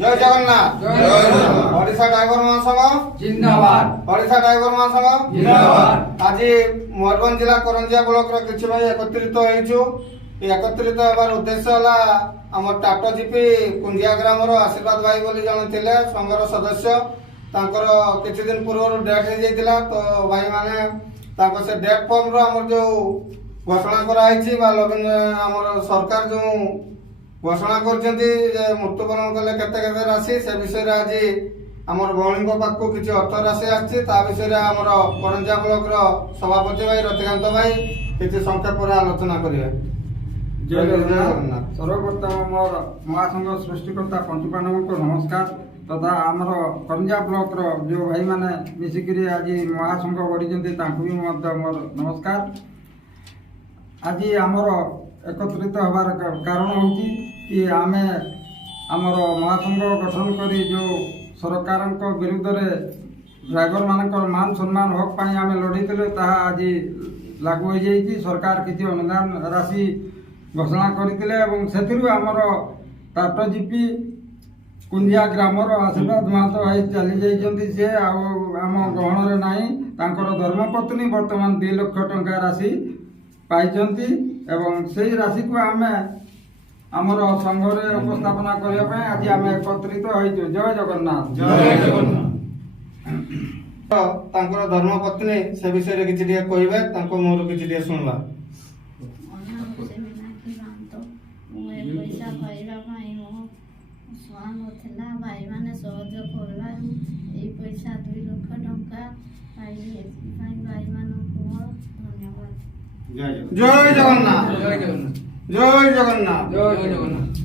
জয় জগন্নাথ। জয় Jagannath. Odisha driver মহাসংঘ জিন্দাবাদ। Odisha driver মহাসংঘ জিন্দাবাদ। আজি ময়ূরভঞ্জ জেলা করঞ্জিয়া ব্লকর কিছু ভাই একত্রিত হয়েছু। এই একত্রিত হবার উদ্দেশ্য হলা আমার টাটো জিপি কুঞ্জিয়া গ্রামর আশীর্বাদ ভাই বলে জনে ଥିଲେ সংঘর সদস্য, তাঙ্কর কিছু দিন পূর্বରୁ ডেথ হয়ে যাইতিলা। তো ভাই মানে তাঙ্ক সে ডেথ ফর্মর আমার যে ঘোষণা করা হয়েছি বা আমার সরকার যে ঘোষণা করছেন যে মৃত্যুবরণ কলে কেতে কেতে রাশি, সে বিষয়ে আজ আমার ভৌণীଙ୍କ পাখକୁ কিছু অর্থ রাশি আসছে। তা বিষয়ে আমার করঞ্জিয়া ব্লকর সভাপতি ভাই রতিকান্ত ভাই কিছু সংক্ষেপরে আলোচনা করবে। জয় জগন্নাথ। সর্বপ্রথম আমার মহাসংঘ সৃষ্টিকর্তা পঞ্চপাণ্ডবଙ୍କୁ নমস্କାର তথা আমার করঞ্জিয়া ব্লকর যে ভাই মানে মিশিকি আজ মহাসংঘ গড়িଛନ୍ତି ତାଙ୍କୁ ବି ମଧ୍ୟ ମୋର ନମସ୍କାର। ଆଜି ଆମର ଏକତ୍ରିତ ହେବାର କାରଣ ହେଉଛି କି ଆମେ ଆମର ମହାସଂଘ ଗଠନ କରି ଯେଉଁ ସରକାରଙ୍କ ବିରୁଦ୍ଧରେ ଡ୍ରାଇଭରମାନଙ୍କର ମାନ ସମ୍ମାନ ହକ୍ ପାଇଁ ଆମେ ଲଢ଼ିଥିଲୁ ତାହା ଆଜି ଲାଗୁ ହୋଇଯାଇଛି। ସରକାର କିଛି ଅନୁଦାନ ରାଶି ଘୋଷଣା କରିଥିଲେ ଏବଂ ସେଥିରୁ ଆମର ଟାଟୋ ଜିପି କୁଞ୍ଜିଆ ଗ୍ରାମର ଆଶୀର୍ବାଦ ମହାତ ଭାଇ ଚାଲି ଯାଇଛନ୍ତି। ସେ ଆଉ ଆମ ଗହଣରେ ନାହିଁ। ତାଙ୍କର ଧର୍ମପତ୍ନୀ ବର୍ତ୍ତମାନ 2 ଲକ୍ଷ ଟଙ୍କା ରାଶି ପାଇଛନ୍ତି ଏବଂ ସେହି ରାଶିକୁ ଆମେ ଆମର ସଂଘରେ ଉପସ୍ଥାପନା କରିବା ପାଇଁ ଆଜି ଆମେ ଏକତ୍ରିତ ହୋଇଛୁ। ଜୟ ଜଗନ୍ନାଥ। ଜୟ ଜଗନ୍ନାଥ। ତାଙ୍କର ଧର୍ମପତ୍ନୀ ସେ ବିଷୟରେ କିଛି ଟିକେ କହିବେ, ତାଙ୍କ ମୁହଁରୁ କିଛି ଟିକେ ଶୁଣିବା। ପଇସା ପାଇବା ପାଇଁ ମୋ ସ୍ୱାମୀ ନଥିଲା, ଭାଇମାନେ ସହଯୋଗ କରିବାରୁ ଏଇ ପଇସା 2 ଲକ୍ଷ ଟଙ୍କା ପାଇଲି। ଏଥିପାଇଁ ଭାଇମାନଙ୍କୁ ମୋର ଧନ୍ୟବାଦ। ଜୟ ଜଗନ୍ନାଥ। ଜୟ ଜଗନ୍ନାଥ। ଜୟ ଜଗନ୍ନାଥ। ଜୟ ଜଗନ୍ନାଥ।